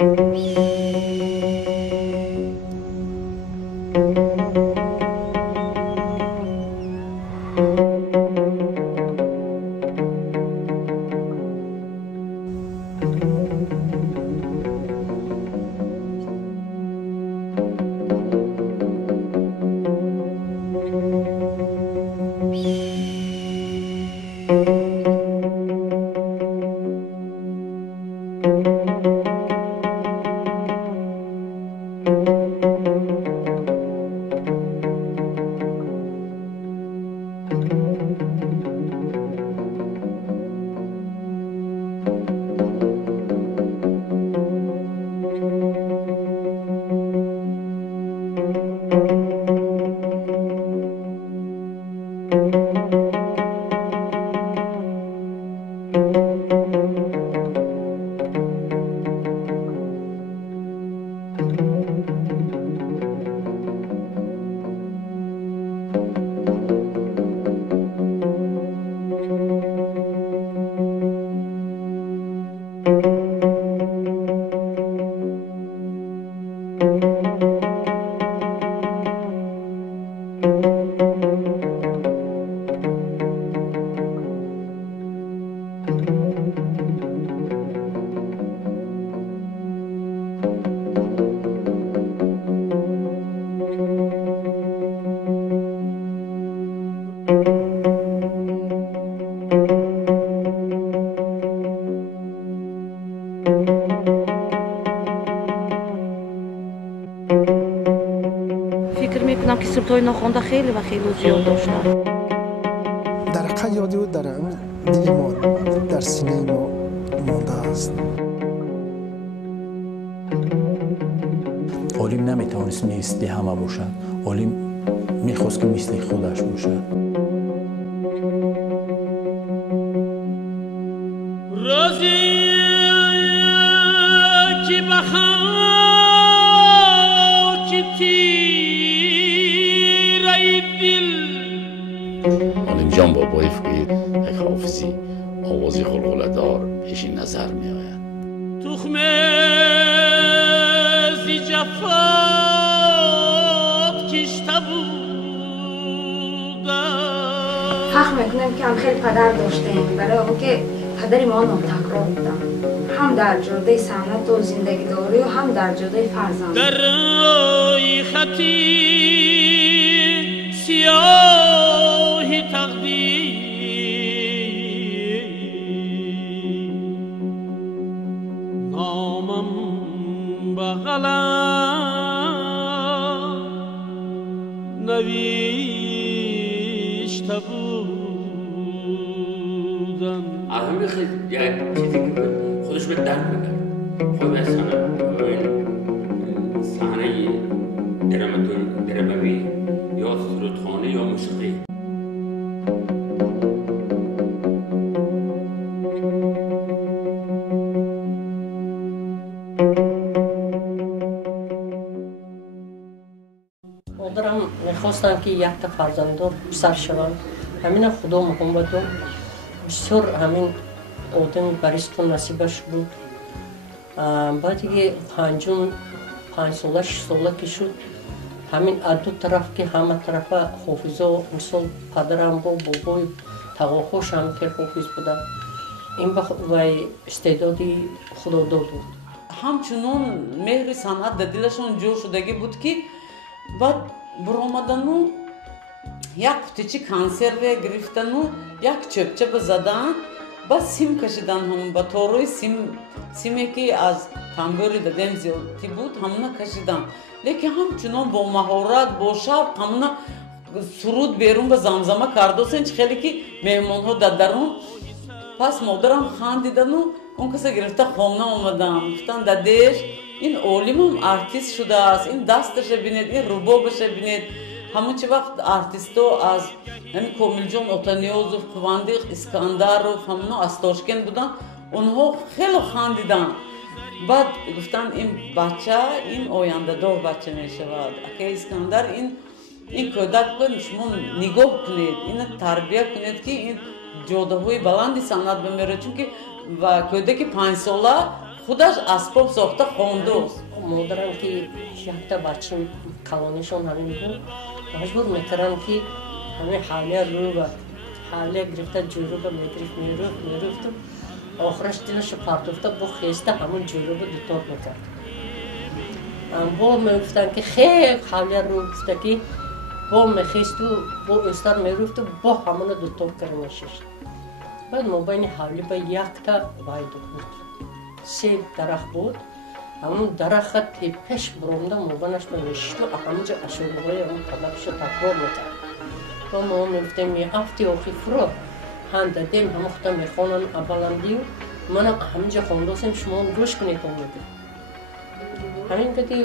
فکر میکنم که سلطای ناخوانده خیلی و خیلی زیاد داشتن. در یادی و در دل ما در سینه ما مانده است. عالم نمیتونست مثل همه باشد. عالم میخواست که مثل خودش باشد. روزی که بخواهی جان بابای فقیر یک حافظی آوازی غلغله‌دار پیش نظر می آید. تخم زی جفات کشته بودم. فخر میکنم که هم خیلی پدر داشتیم برای اون که پدر ما ناتکرار بودم، هم در جاده صنعت و زندگی داری و هم در جاده فرزند. در روی خطی سیاهی تقدیر نامم بغلم نوشته بودم. آدمی خیلی یک چیزی که خودش به درد میکرد، خود اصلا این صحنه دراماتورگی یا سرودخانه یا موسیقی. مادرم میخواستم که یک تا فرزنددار پسر شوم. همین خدا مهم بود و بسیار همین آدم بریستون نصیبش بود. بعد که پنج ساله 6 ساله که شد، همین دو طرف که همه طرف حافظا، مثال پدرم با بابای تقاخوش هم که حافظ بودن، این و استعدادی خدا داد بود. همچنان مهر صنعت در دلشان جور شدگی بود که بعد برآمدن و یک قطعه کنسرو گرفتن و یک چپچپ زدن، بعد سیم کشیدن. هم با طوروی سیمی که از تنبوری دادیم زیادی بود همونه کشیدن، لیکن همچنان با مهارت با شوق همونه سرود بیرون به زمزمه کرده سنج خیلی که مهمان ها در درون. پس مادرم خندیدن و اون کسی گرفته خونه آمدم گفتن دادش این عالم هم ارتیست شده است، این دستش بینید، این ربابش بینید. همون چه وقت ارتیستا از همین کامل جان اوتانیوزوف، قواندیق اسکندرов همون از تاشکند بودن، اونها خیلی خندیدن. بعد گفتن این بچه این آینده دار بچه می شود. اگه اسکندر این کودک رو شما نگاه کنید، این تربیت کنید که این جاده های بلندی صنعت بمیره، چون که و کودک 5 ساله خودش اسباب ساخته خونده است. مادرم که یک تا بچه کلانشون همین بود مجبور میکردن که همین حاله رو و حاله گرفته جورو رو میرفت و آخرش دلش پرتوفته با خیسته همون جورو رو دوتار میکرد. با میگفتن که خیلی حاله رو گفته که با میخیست و با استر میرفت و با همون دوتار کرنشش. بعد ما بین حاله با یک تا باید بود. 3 درخت بود. همون درخت پیش برونده موبانش نمیشت و همونجا اشوبهای همون کلابش رو تکرار میکرد. و ما میفتیم میافتی آخی فرو هنده دیم همون خدا میخوانن اولندی و منم همونجا خوندوسیم شما گوش کنید میگه. همین کدی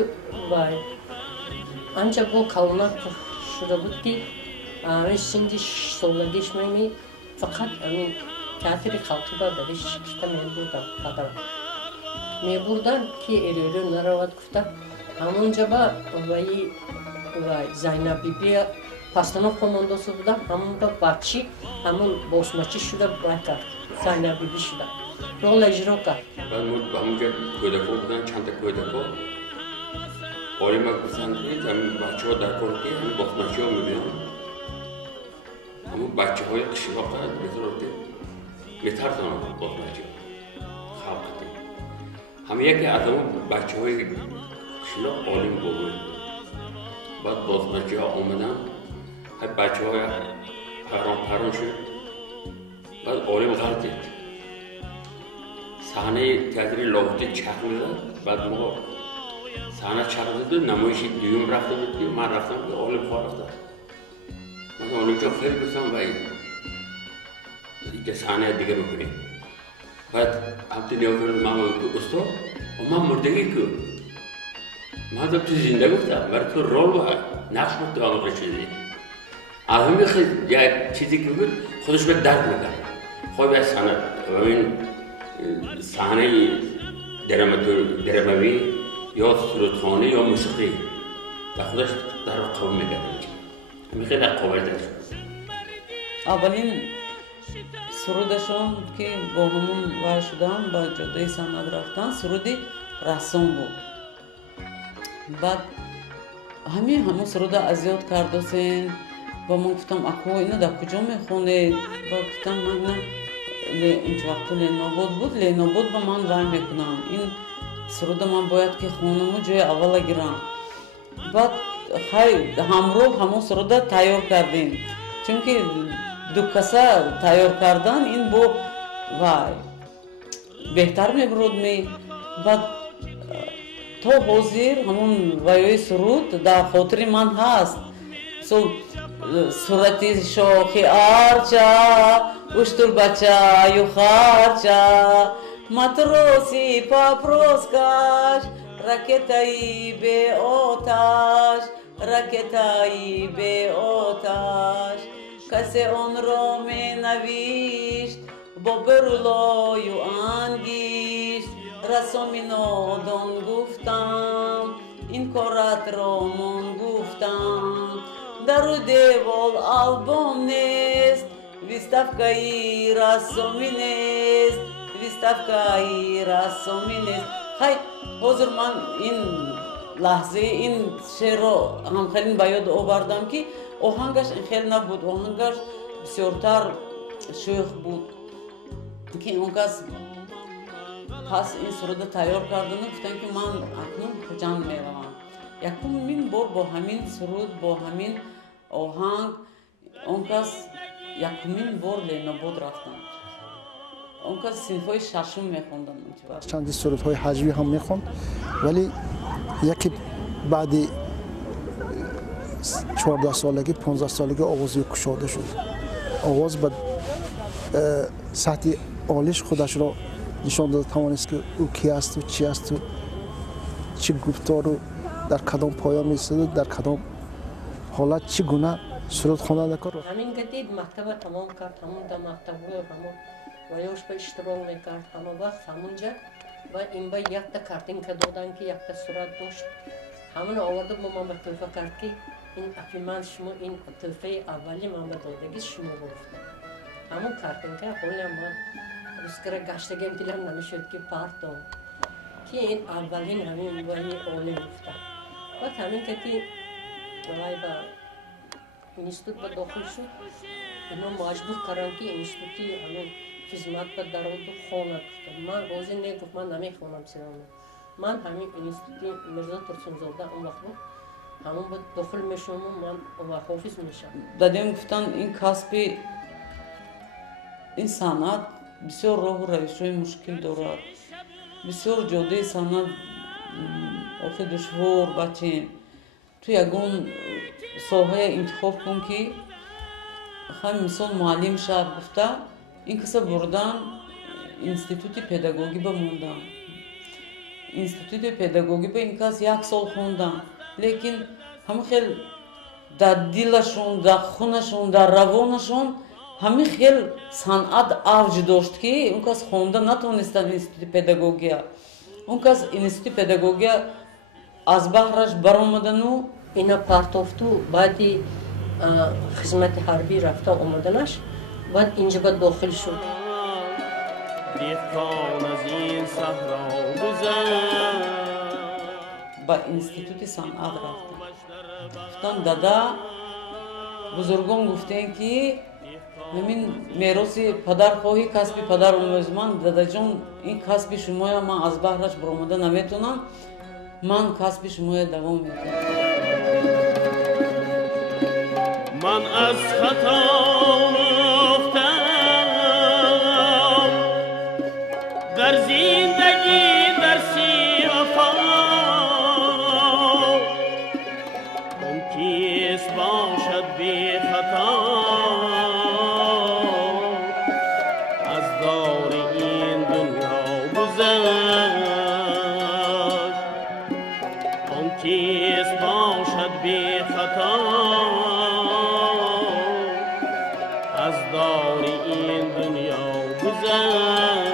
وای انجا با کلمات شده بود که همین سندی سالگیش میمی فقط همین تاثیر خلقی با درش شکسته میبودم قدرم. میبردن که ایرو نرواد گفته همونجا با وای زینب بیبی پاستانو کماندوسو بودم همون با بچی همون باسماچی شده باید کرد زینب بیبی شده رول اجرا کرد. من همونجا کودکو بودن چند تا کودکو آلی ما گفتن که همین بچه ها در کار که همین باسماچی ها میبینن همون بچه های قشنگ ها قرد میترده میترسن همون باسماچی ها خلقتی همین یکی از همون بچه های قشنگ آلیم بابوی بعد باسماچی ها آمدن های بچه های پران شد بعد آلیم غلط دید صحنه تئاتر لاوتی چرخ می‌زد بعد ما صحنه چرخ زد و نمایش دیوم رفته بود من رفتم که آلیم خواه رفته من آلیم خیلی گفتم و اینکه صحنه دیگه بکنیم بعد همتی نیاز کرد من گفت استاد من مردگی که من تو زنده گفتم برای تو رول باید نقش بود تو آموزش چیزی از همین خیلی یک چیزی که بود خودش به درد میکرد خواهی به صحنه دراموی یا سرودخانه یا موسیقی و خودش در قابل میکرد همین خیلی قابل داشت. اولین سرودشون که با همون وای شدن با جدای سند رفتن سرودی رسوم بود. بعد همون سرود ازیاد کردوسین با من گفتم اکو اینو در کجا میخونه با گفتم من این وقت لینابود بود لینابود با من وای میکنم این سرود من باید که خونمو جای اول گیرم. بعد خیلی همراه همون سرود تیار کردیم چون که دو کسا تیار کردن این با وای بهتر میبرود می. بعد تا حاضر همون وایای سرود در خاطر من هست صورتی شوخی آرچا اشتر بچه یو خارچا متروسی پاپروس کاش رکتایی به آتش رکتایی به آتش کسی آن را می نویشت با برولای و انگیشت رسامی نادان گفتم این کارت را من گفتم در دیوال آلبوم نیست ویستافکایی رسامی نیست ویستافکایی رسامی نیست. خیلی حضور من این لحظه این شعر رو همخیلین به یاد آوردم که آهنگش خیلی نبود آهنگش بسیارتر شوخ بود که اون کس پس این سرود تیار کردن گفتن که من اکنون کجا میروم یکمین بار با همین سرود با همین آهنگ اون کس یکمین بار لینابود رفتم اون کس صنفای ششم میخوندن چند سرودهای حجوی هم میخوند ولی یکی بعدی 14 سالگی 15 سالگی آوازی کشاده شد آواز به سطح عالیش خودش را نشان داده توانست که او کی است و چی است و چی گفتار رو در کدام پایان می‌ایستد در کدام حالت چی گونه سرود خواننده کرد. همین گدید مکتب تمام کرد همون در مکتب و همون وایوش به اشتراک میکرد همه وقت همونجا و این با یک تا کارتینکا دادن که یک تا صورت داشت همون آورده با من به توفه کرد که این اپیمان شما این توفه اولی من به دادگی شما گفتم همون کارتینکا خیلی من روزکره گشتگیم دیلم نمیشد که پارتون که این اولین همین وحی عالم گفتن بعد همین که وای با اینستیتوت به داخل شد اینو مجبور کردن که اینستیتوتی همین خدمت به درآمد خواند گفتن من روزی نگفت من نمیخوانم سینما من همین اینستیتوتی میرزا ترسونزاده اون وقت بود همون به داخل میشم من اون وقت حافظ میشم دادیم گفتن این کسبی این صنعت بسیار راه و روش‌های مشکل دارد بسیار جاده صنعت آخه دشوار بچه تو یگون ساحه انتخاب کن که همین مثال معلم شهر گفته این کسا بردن اینستیتوت پداگوگی بموندن اینستیتوت پداگوگی به این کس 1 سال خوندن لیکن همه خیلی در دلشون در خونشون در روانشون همه خیلی صنعت اوج داشت که اون کس خونده نتونستن اینستیتوت پداگوگیا اون کس اینستیتوت پداگوگیا از بحرش برآمدن و اینا پرتافتو بعدی خدمت حربی رفته آمدنش بعد اینجا باید داخل شد با اینستیتوت صنعت رفتن گفتن دادا بزرگان گفتن که همین میراث پدرخواهی کسب پدر آموزمان دادا جان این کسب شما من از بحرش برآمده نمیتونم من کسب شما دوام میدم من از خطا مختم در زندگی درسی وفا اون کیست باشد بی خطا از دار این دنیا گذشت اون کیست باشد بی خطا از دار این دنیا گذشت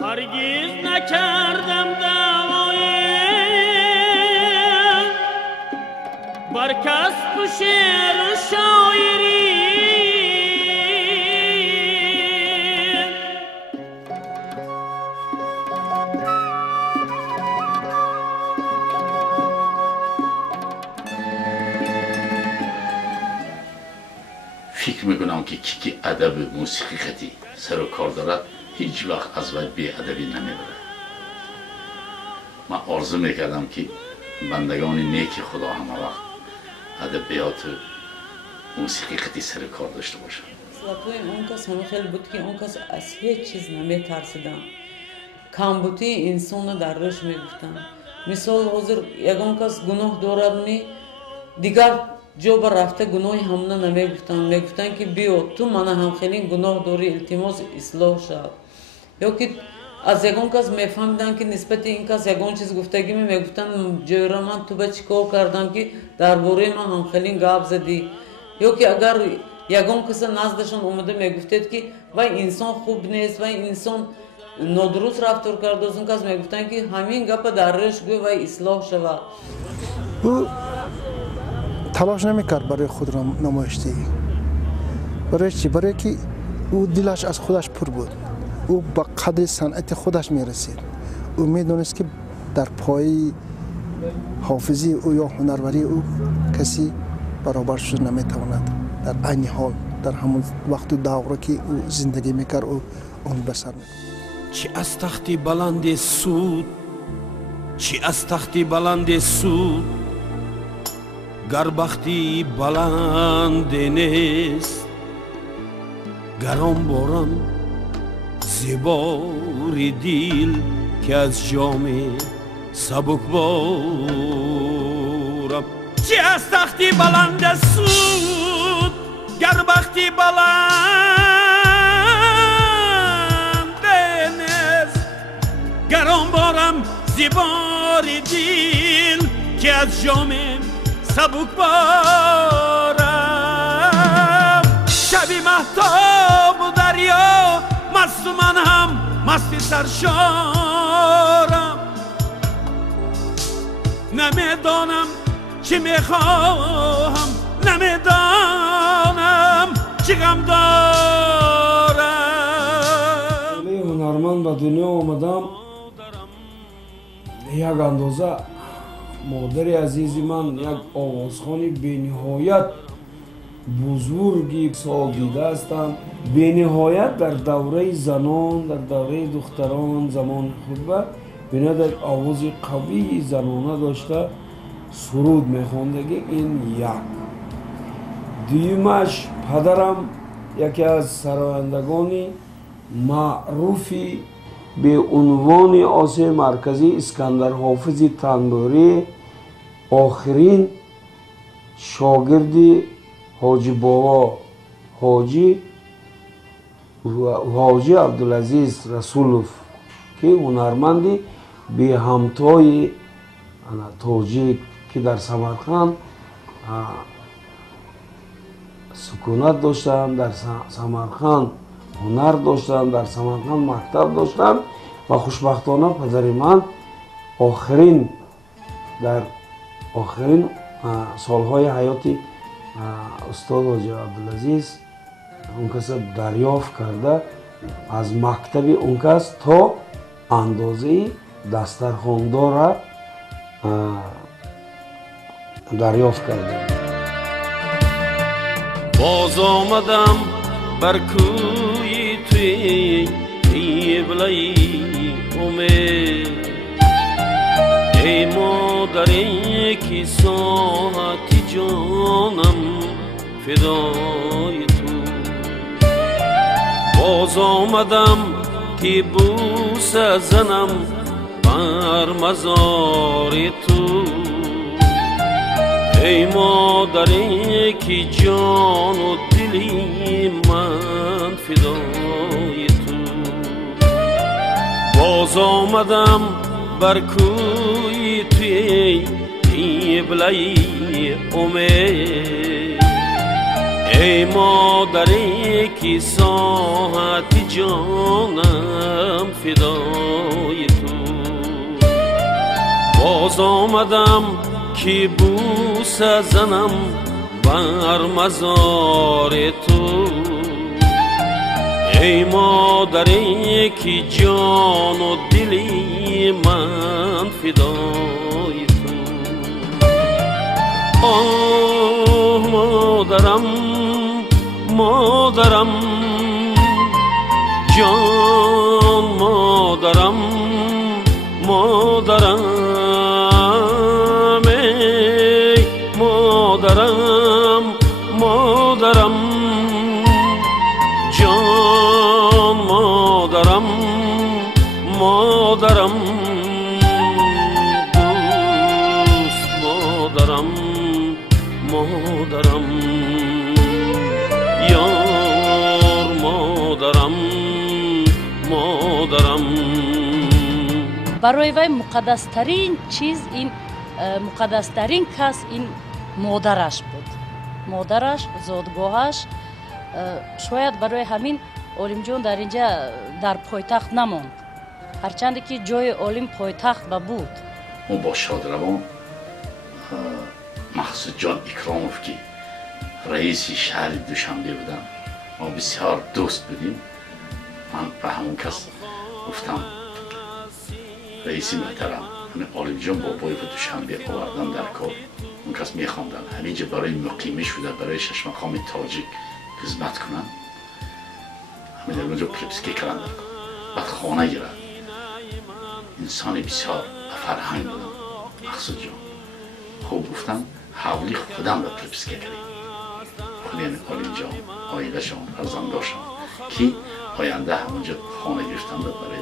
هرگز نکردم بر کسب و شعر و شاعری فکر میکنم که کی ادب موسیقی خطی سر و کار دارد هیچ وقت از وی بی ادبی نمیبره من آرزو میکردم که بندگان نیک خدا همه وقت ادبیات موسیقی خطی سر کار داشته باشن توی اون کس همه خیلی بود که اون کس از هیچ چیز نمیترسیدن کمبودی انسان در روش میگفتن مثال حاضر یگان کس گناه دارد دیگر جا بر رفته گناهی همونه نمیگفتن میگفتن که بیا تو من هم خیلی گناه داری التماس اصلاح شد یا که از یگان کس میفهمیدن که نسبت این کس یگان چیز گفتگی میگفتن جوره من تو به چی کار کردن که درباره من هم خیلی گپ زدی یا که اگر یگان کس نزدشان اومده میگفتید که وای انسان خوب نیست وای انسان نادرست رفتار کرده از اون کس میگفتن که همین گپ درش گوی وای اصلاح شود او تلاش نمیکرد برای خود را نمایشدهی برای چی؟ برای که او دلش از خودش پر بود او با قدر صنعت خودش میرسید او میدونست که در پای حافظی او یا هنروری او کسی برابرش نمیتواند در عین حال در همون وقت و دوره که او زندگی میکرد او اون بسر میکرد چی از تختی بلند سود چی از تختی بلند سود گر بختی بلند نیست گران باران زیباری دیل که از جام سبک بارم چی از تختی بلند سود گر بختی بلند نیست گران بارم زیباری دیل که از جام سبک بارم آفتاب و دریا مست و من هم مستی سرشارم نمیدانم چی میخواهم نمیدانم چی غم دارم هنرمند به دنیا آمدم یک اندازه مادر عزیزی من یک آوازخوانی بینهایت بزرگی سال دیده هستم بینهایت در دوره زنان در دوره دختران زمان خطبه بینه آواز قوی زنانه داشته سرود میخواندگی این یک دویمش پدرم یکی از سرایندگانی معروفی به عنوان آسیای مرکزی اسکندر حافظ تنبوری آخرین شاگردی حاجی بابا حاجی عبدالعزیز رسولوف که هنرمندی به همتای تاجیک که در سمرقند سکونت داشتن در سمرقند هنر داشتن در سمرقند مکتب داشتن و خوشبختانه پدر من در آخرین سالهای حیاتی استاد حاجی عبدالعزیز اون کس دریافت کرده از مکتب اون کس تا اندازه دسترخواندار را دریافت کرده باز آمدم بر کوی توی قبله امید ای مادری که ساعتی جانم فدای تو باز آمدم که بوس زنم بر مزار تو ای مادری که جان و دلی من فدای تو باز آمدم بر کوی توی قبله امید ای مادری که ساعت جانم فدای تو باز آمدم که بوس زنم بر مزار تو ای مادری که جان و دلی من فدای تو آه مادرم مادرم جان مادرم مادرم ای مادرم مادرم جان مادرم مادرم دوست مادرم مادرم یار مادرم مادرم برای وی مقدسترین چیز این مقدسترین کس این مادرش بود مادرش زادگاهش شاید برای همین علیم جان در اینجا در پایتخت نماند هرچند که جای علیم پایتخت بود اون با شادروان مقصود جان اکراموف که رئیس شهر دوشنبه بودم ما بسیار دوست بودیم من به همون کس گفتم رئیسی محترم علیم جان بابای به دوشنبه آوردن در کار اون کس میخواندن همینجا برای مقیمه شده برای شش مقام تاجیک خدمت کنن همین اونجا پلیپسکی کردن بعد خانه گیرد انسان بسیار فرهنگ بودم مقصود جان خوب گفتم حولی خودم به پلیپسکی کردیم خودی علیم جان آیده شان فرزنده شان که آینده همونجا خانه گرفتن برای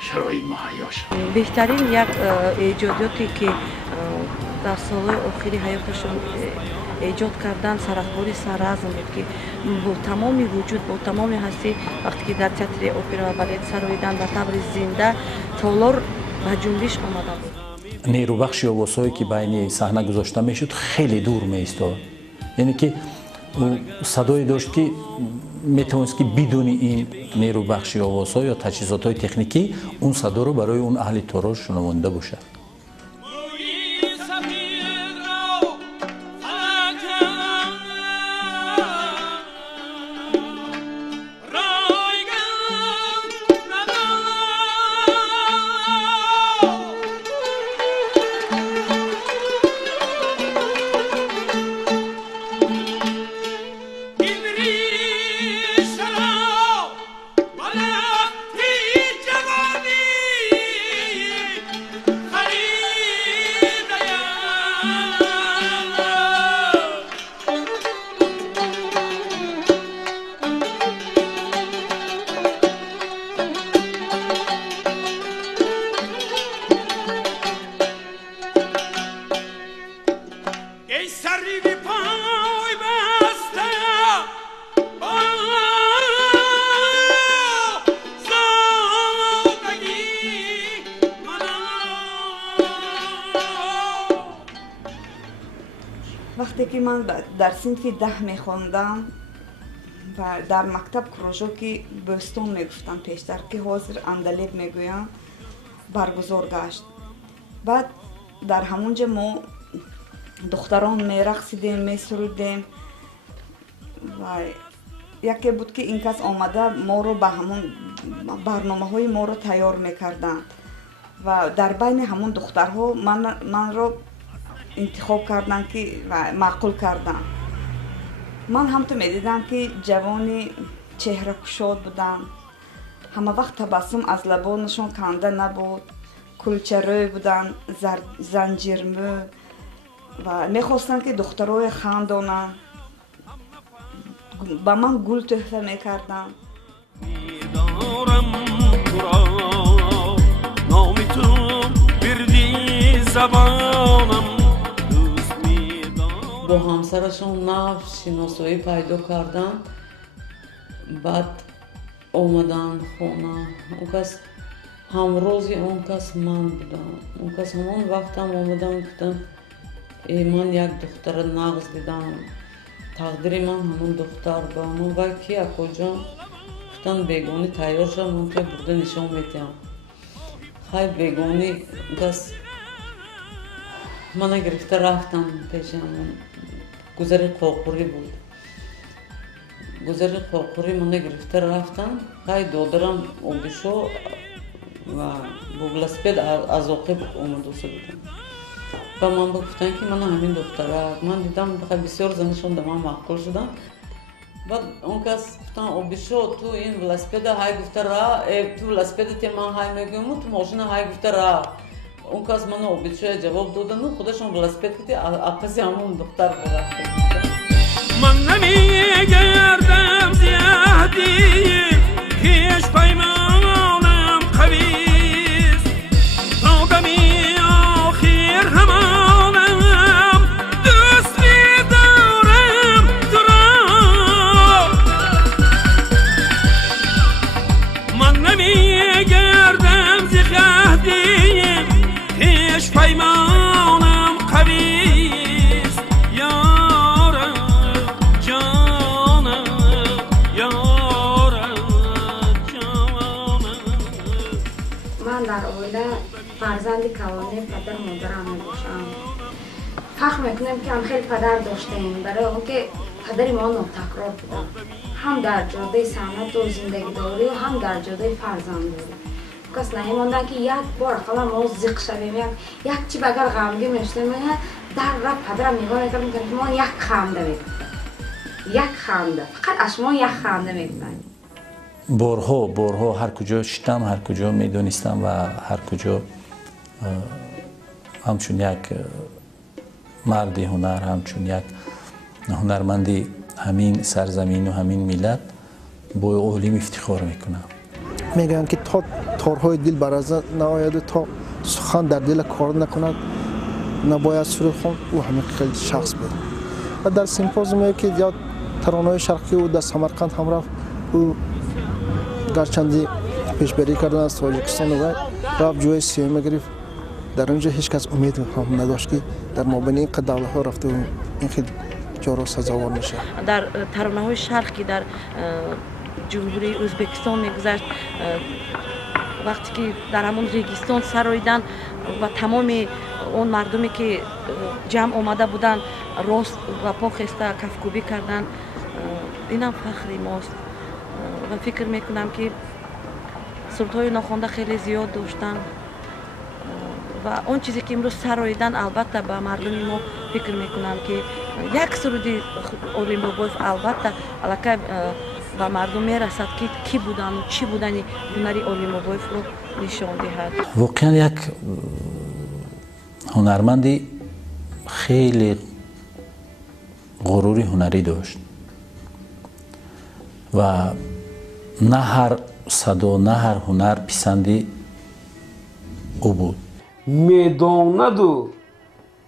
شرایط مهیا شد بهترین یک ایجاداتی که در سالهای آخری حیاتشون ایجاد کردن سرخوری سرعزم بود که با تمام وجود با تمام هستی وقتی که در تئاتر اپرا و بالت سراییدن و تبریز زنده تالار به جنبش آمده بود نیروبخش آوازهایی که بین صحنه گذاشته میشد خیلی دور می ایستاد یعنی که صدایی داشت که метавонист ки бидуни ин нерӯбахши овозҳо ё таҷҳизотҳои техникӣ он садоро барои он аҳли торож шунавонда бошад. وقتی که من در صنف 10 میخوندم و در مکتب کروژوکی بوستون میگفتن پیشتر که حاضر اندلیب میگویم برگزار گشت. بعد در همونجا ما دختران میرقصیدیم میسرودیم و یکی بود که این کس آمده ما رو به همون برنامه های ما رو تیار میکردن و در بین همون دخترها من رو انتخاب کردن که معقول کردن. من هم تو میدیدم که جوانی چهره کشاد بودن، همه وقت تبسم از لبانشون کنده نبود، کلچه روی بودن، زنجیرمو و میخواستن که دخترای خندانن، با من گل تحفه میکردن. با همسرشون نو شناسایی پیدا کردن. بعد اومدن خونه. اون کس همروزی اون کس من بودم. اون کس همون وقت هم اومدن گفتن من یک دختر نغز دیدم، تقدیر من همون دختر با من و کی از کجا؟ گفتن بیگانی تیار شد، من که برده نشان میتیم. خیلی بیگانی کس من گرفته رفتم پیش همون گذر قاقوری بود. گذر قاقوری من گرفته رفتم، خیلی دادرم آبیشو و بوگلسپید از عاقب اومده بودم. و من گفتن که من همین دختره، من دیدم بسیار زنشون در من معقول شدن. بعد اون کس گفتن آبیشو تو این ولسپیده های گفته را، تو ولسپیده تی من های میگم تو ماشین های گفته را. اون کس من آبیشو جواب دادن و خودشون ولسپید که اقصی همون دختر بود. من نمیگردم زیادی هیچ پیمانم خبیث تا دمی آخر همانم دوست می‌دارم تو را. من نمیگردم زیادی هیچ پیمانم خبیث در اوله فرزند کوانه پدر مادرم باشم. فخر میکنم که هم خیلی پدر داشتیم، برای اون که پدر ما ناتکرار بودم، هم در جاده صنعت و زندگی داری و هم در جاده فرزنداری. کس نمیماندن که یک بار اقلا ما زیق شویم، یک چی بگر غمگین میشتیم، در رب پدرم نگاه میکردم که ما یک خنده میکنم، یک خنده، فقط اشما یک خنده میکنم. بارها هر کجا شدم، هر کجا میدونستم و هر کجا همچون یک مرد هنر، همچون یک هنرمندی همین سرزمین و همین ملت با اولیم افتخار میکنم. میگن که تا تارهای دل برازه نآید و تا سخن در دل کار نکند نباید سوره خون او همین خیلی شخص بود. و در سیمپوزیومی که یا ترانه‌های شرقی و در سمرقند هم رفت، او گرچندی پیشبری کردن از تاجیکستان و رفت جای سیوم گرفت. در اونجا هیچ کس امید هم نداشت که در مابین این دولت‌ها رفته و این خیلی جارو سزاوار میشه. در ترانه‌های شرقی در جمهوری ازبکستان میگذشت وقتی که در همون ریگستان سراییدن و تمام اون مردمی که جمع آمده بودن راست و پا خسته کفکوبی کردن، اینم فخری ماست و فکر میکنم که سرودهای ناخوانده خیلی زیاد داشتن و اون چیزی که امروز سراییدن البته به مردم ما فکر میکنم که یک سرودی علیم بابایف البته علاقه به مردم میرسد که کی بودن و چی بودن هنری علیم بابایف رو نشان دهد. واقعا یک هنرمندی خیلی غروری هنری داشت و نه هر صدا نه هر هنر پسندی او بود. میداند و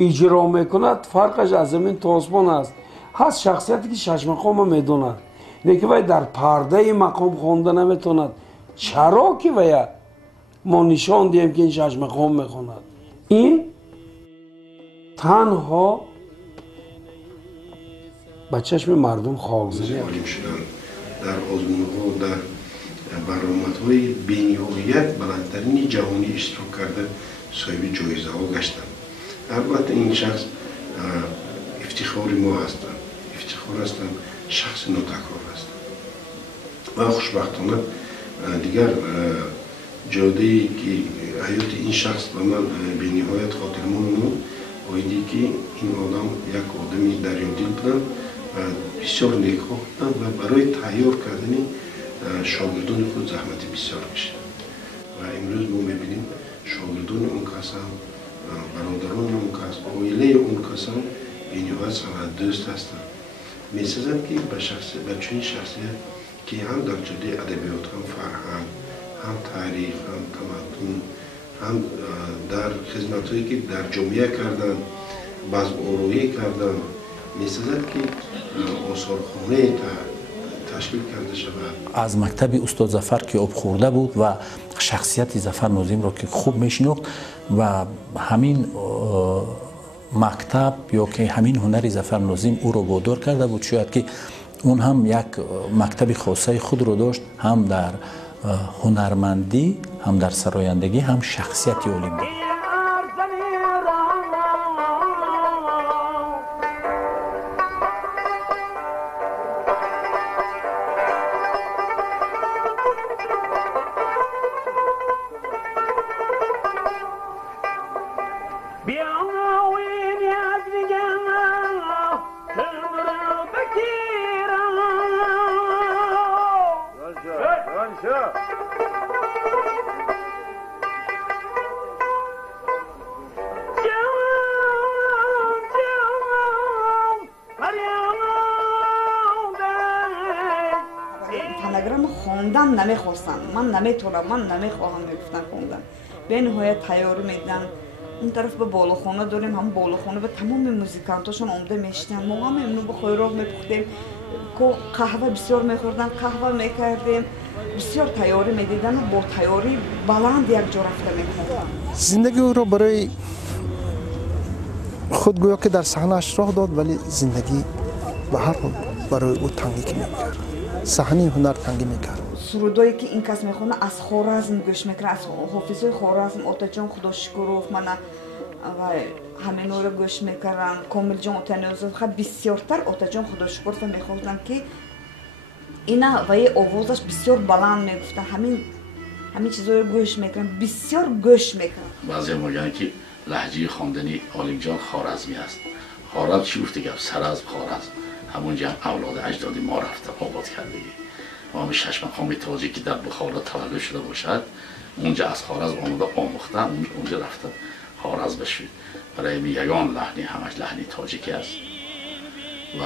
اجرا میکند فرقش از زمین تا آسمان است. هست شخصیتی که شش مقام میداند، اینه که وی در پرده مقام خوانده نمیتوند. چرا که وی ما نشان دیم که این شش مقام میخواند؟ این تنها به چشم مردم خاکزنی عالم شدن در آزمون‌ها در برآمدهای بی‌نهایت بلندترین جهانی اشتراک کرده صاحب جایزه ها گشتند. البته این شخص افتخار ما هستند، افتخار هستند، شخص ناتکرار هستند و خوشبختانه دیگر جاده‌ای که حیات این شخص به من بی‌نهایت خاطرمان موند آیدی که این آدم یک آدمی دریادل بودند و بسیار نیکخواه بودند و برای تیار کردن شاگردان خود زحمت بسیار کشیدند و امروز ما میبینیم شاگردان اون کس هم برادران اون کس عائله اون کس هم بی‌نهایت سند دوست هستند. می‌سزد که به چنین شخصیت که هم در جاده ادبیات هم فرهنگ هم تاریخ هم تمدن هم در خدمت‌هایی که در جامعه کردن بزم آرایی کردن می‌سزد که آثارخانه تشکیل کرده شود. از مکتب استاد ظفر که آب خورده بود و شخصیت ظفر ناظم را که خوب میشناخت و همین مکتب یا که همین هنر ظفر ناظم او را وادار کرده بود شاید که اون هم یک مکتب خاصه خود را داشت، هم در هنرمندی هم در سرایندگی هم شخصیتی عالی بود. خوندن نمیخواستن، من نمیتونم، من نمیخواهم میگفتن خوندن. به نهایت تیاری میدن. اون طرف به بالاخانه داریم، هم بالاخانه به تمام موزیکانتاشون آمده میشتیم. ما هم امنو به خیرات میپختیم، قهوه بسیار میخوردن، قهوه میکردیم، بسیار تیاری میدیدن و با تیاری بلند یک جا رفته میکردن. زندگی او رو برای خود گویا که در صحنه‌اش راه داد، ولی زندگی به هر حال برای او تنگی میکرد. صحنه هنر تنگی میکرد. سرودایی که این کس میخونه از خوارزم گوش میکنه، از حافظای خوارزم، آتاجان خداشکروف من و همین رو گوش میکردن، کامل جان آتانیوزوف خیلی بسیارتر آتاجان خداشکروف میخوندن که اینا و یه آوازش بسیار بلند میگفتن، همین چیزا رو گوش میکنن، بسیار گوش میکنن. بعضی میگن که لهجه خواندنی عالم جان خوارزمی است. خوارزم چی گفته گفت؟ سر از خوارزم همونجا اولاد اجداد ما رفته آباد کردگی. امام شش مقام تاجیکی در بخارا تولد شده باشد، اونجا از خوارزم آمده آموختن، اونجا رفته خوارزم بشود. برای یگان لحنی همش لحنی تاجیکی است و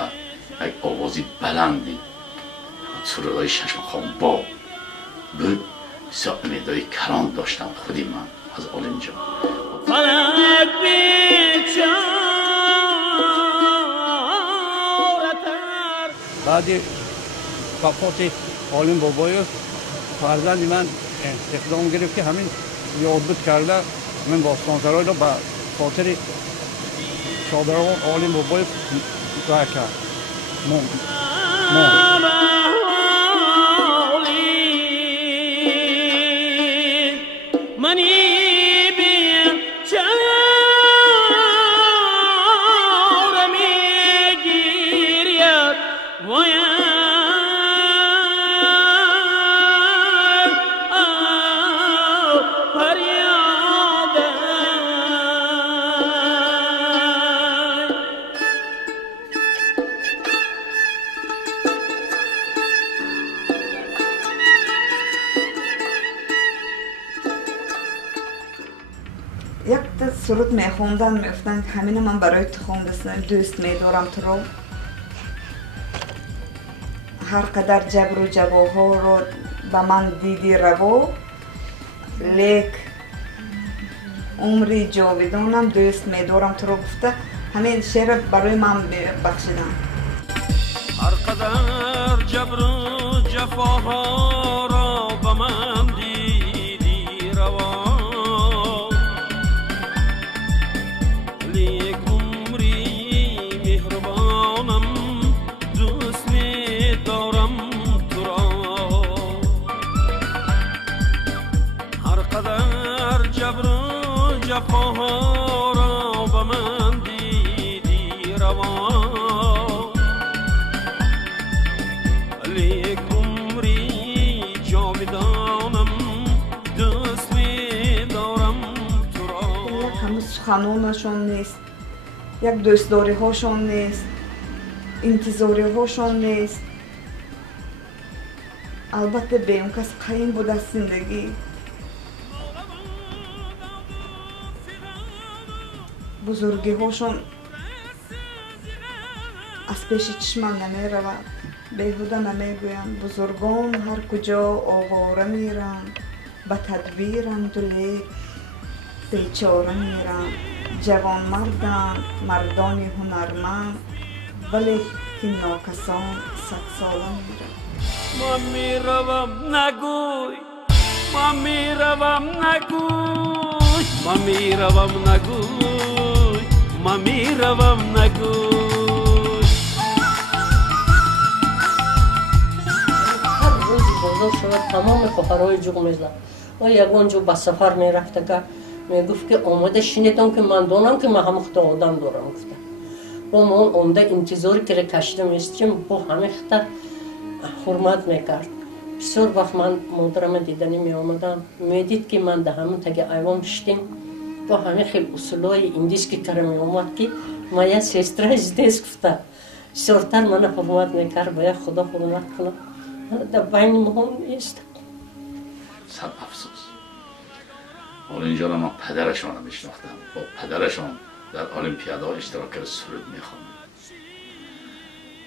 یک آوازی بلندی سرودای شش مقام با بود. بسیار امیدهای کلان داشتم خودی من از عالم جان. بعد وفات عالم بابایف فرزند من اقدام گرفت که همین یادبود کرده همین باستانسرای را به خاطر شادروان عالم بابایف راه کرد. یک تا سرود میخوندن میگفتن همین من برای تو خوندستم دوست میدارم تو رو هر قدر جبر و جباها رو به من دیدی روا لیک عمری جاودانم دوست میدارم تو رو گفته همین شعر برای من بخشیدن هر قدر جبر و جفاها را به من دیدی روا لیک عمری مهربانم دوست می‌دارم تو را هر قدر جبر و جفاها را به من دیدی روا خانومشون نیست یک دوستداری هاشون نیست انتظاری هاشون نیست البته به اون کس قیم بود از زندگی بزرگی هاشون از پیش چشمان نمی رود بیهوده نمی گویند بزرگان هر کجا آواره میرند به تدبیرند و لیک بیچاره میرن جوان مردان هنرمند ولی که ناکسان 100 ساله میرن من میروم نگوی من میروم نگوی من میروم نگوی من میروم نگوی هر روز بازار شود تمام خواهرای جوق میزد و یگان جو به سفر میرفته که میگفت که آمده شنیدم که من دانم که من هم خدا آدم دارم گفته با ما آمده انتظاری که کشیده میستیم با همه خطر حرمت میکرد بسیار وقت من مادرم دیدنی می آمدم میدید که من در همون تگه ایوان شدیم با همه خیلی اصولای اندیش که کرده می آمد که ما یه سیستره جدیز گفته بسیارتر من حرمت میکرد باید خدا حرمت کنم در بین مهم نیست صد افسوس حالا اینجا رو ما پدرشان رو میشناختم با پدرشان در المپیادا اشتراک سرود میخواند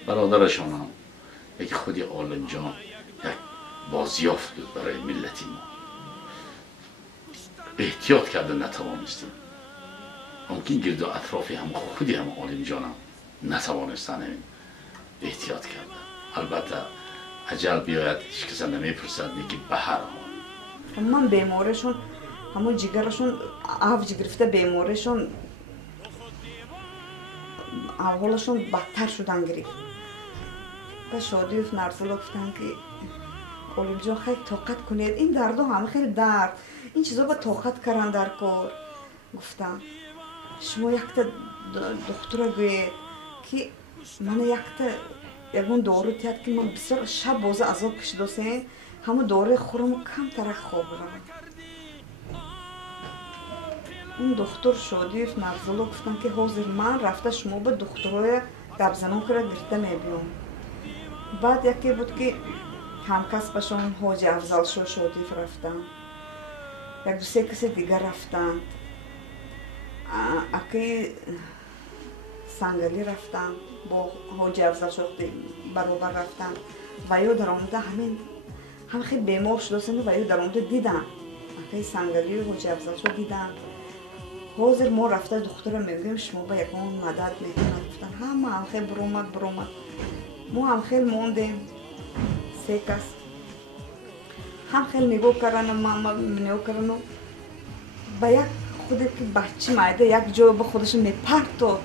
برادرشان هم یکی خودی عالم جان یک بازیافت بود برای ملتی ما احتیاط کرده نتوانستیم ممکن گرد و اطرافی هم خودی هم عالم جان هم نتوانستن احتیاط کرده البته اجل بیاید هیچ کسی نمیپرسد میگه به هر حال من بیمارشون همون جگرشون افج گرفته بیمارشون اولشون بدتر شدن گرفت به شادی و نرزلا گفتن که عالم جان خیلی طاقت کنید این درد همه خیلی درد این چیزا با طاقت کردن در کار گفتن شما یک تا دکتر گوید که من یک تا یکون دارو تیاد که من بسیار شب بازه عذاب کشیده سیم همون داره خورم کم ترک خواب برم اون دکتر شادی و نرزلا گفتن که حاضر من رفته شما به دکترهای گبزنان که را گرفته میبیام بعد یکی بود که همکس باشون حاج افضل شادی رفتن یک دو سه کسی دیگر رفتن اکی سنگلی رفتن با حاج افضل شادی برابر رفتن و یا در آمده همه خیلی بیمار شده و یا در آمده دیدن اکی سنگلی و حاج افضل شد دیدن حاضر ما رفته دختر میگیم شما با یکان مدد میکنن گفتن همه هم خیلی برومد ما هم خیلی موندیم سه کس هم خیلی نگاه کردن ما نگاه کردن با یک خودی که بچه مایده یک جا با خودشون میپرد و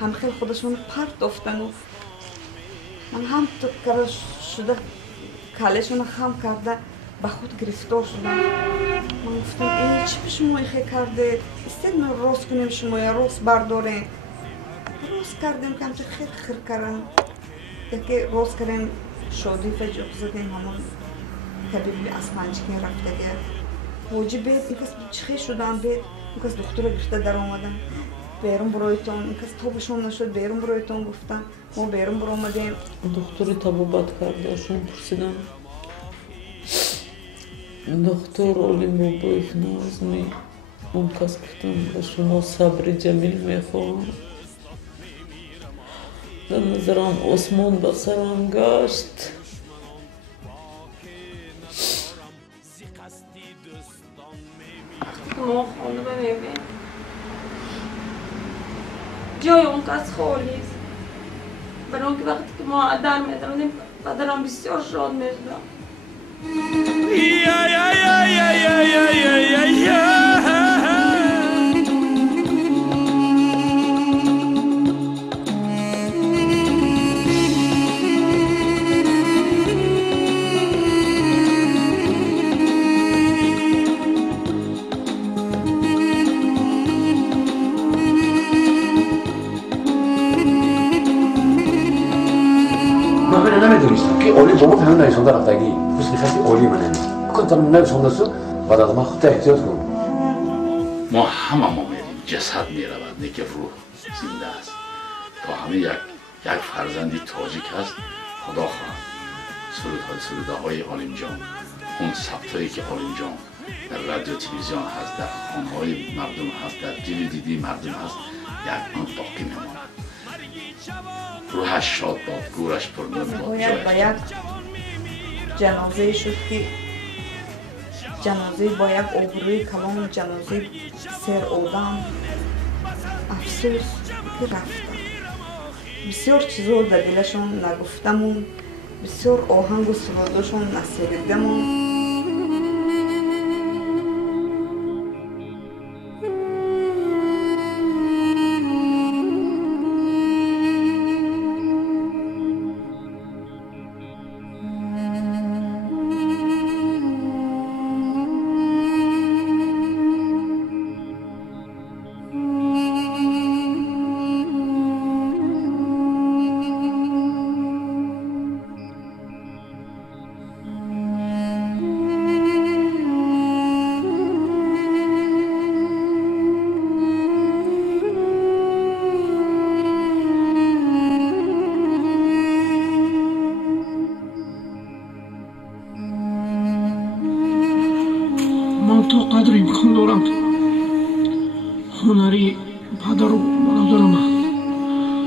هم خیلی خودشون پرد افتن و من هم تو کار شده کالشون خم کرده به خود گرفتار شدم. من گفتم ای چی به شما ایخه کرده؟ استید ما راست کنیم شما یا راست برداریم. راست کردیم که همچه خیر کردن. یکی راست کردیم شادی فجوق زدیم همون طبیبی اسمنجکی رفته گرد. حاجی بید این کس چخی شدن بید این کس دکتر گرفته در آمدن. بیرون برایتون این کس تابشون نشد بیرون برایتون گفتن ما بیرون برو آمدیم. دکتری تبابت کرده اشون پرسیدم دکتر علیم بابایف نازمی اون کس گفتم به شما صبر جمیل میخواهم. در نظرم عثمان به سرم گشت. ما خانه ببین جای اون کس خالی است. برای اون که وقتی که ما در میداریم پدرم بسیار شاد میشدم. نمیدونستم که اولی با همون نایسانده رفتگی بس میخواستی اولی من نمیدونم کنتم نایسانده سو بعد از من خودت احتیاط کن. ما همه ما میریم جسد میرود نه که روح زنده است. تا همه یک فرزندی تاجیک است خدا خواهد سروده های عالم جان اون ثبتایی که عالم جان در رادیو تلویزیون هست در خانه های مردم هست در دیویدی مردم هست یک آن باقی میماند. روحش شاد باد گورش پرنور باد باید جنازه شد که جنازه با یک آبروی کلام جنازه سر آدم افسوس که رفتم. بسیار چیزا در دلشون نگفتمون بسیار آهنگ و سرودشون نسیدیدمون. تا قدر امکان دارد هنری پدر و برادرم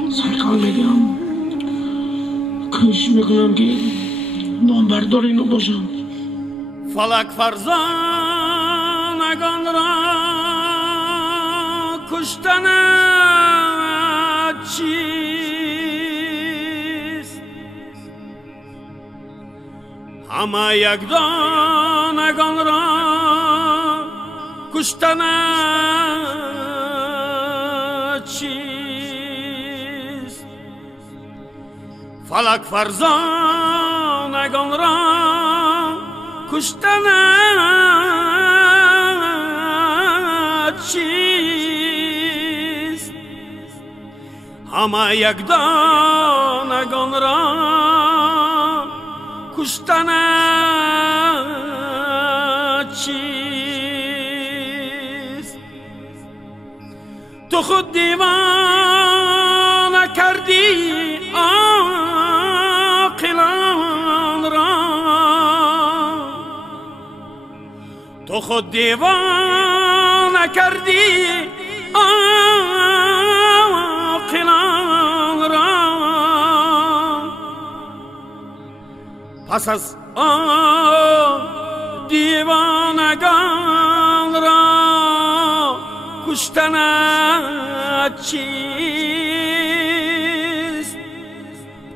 سرکار میگم کش میکنم که نامبرداری نباشم. فلک فرزانگان را کشتن چیست؟ همه یک دانگان را کشتن چیست؟ فلک فرزانگان را کشتن چیست؟ همه یک دانگان را کشتن چیست؟ تو خود دیوانه کردی عاقلان را، تو خود دیوانه کردی عاقلان را. پس از آن دیوانگان را کشتن چیست؟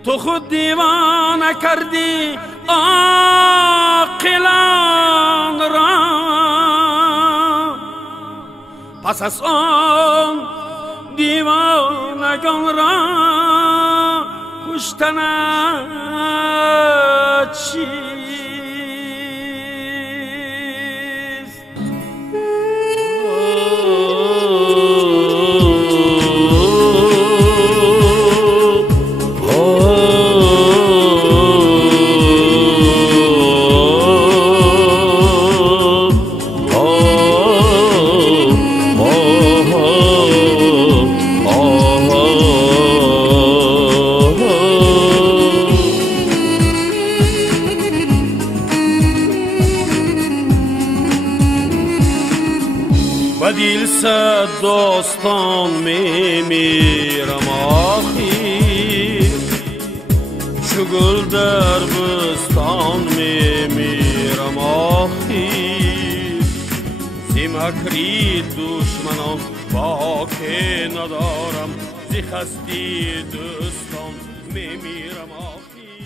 تو خود دیوانه کردی عاقلان را. پس از آن دیوانگان را کشتنت چیست؟ بدیل صد داستان میمیرم آخیر، چو گل در بستان میمیرم آخیر. زی مکری دشمنان باکی ندارم، زی خستی دوستان میمیرم آخیر.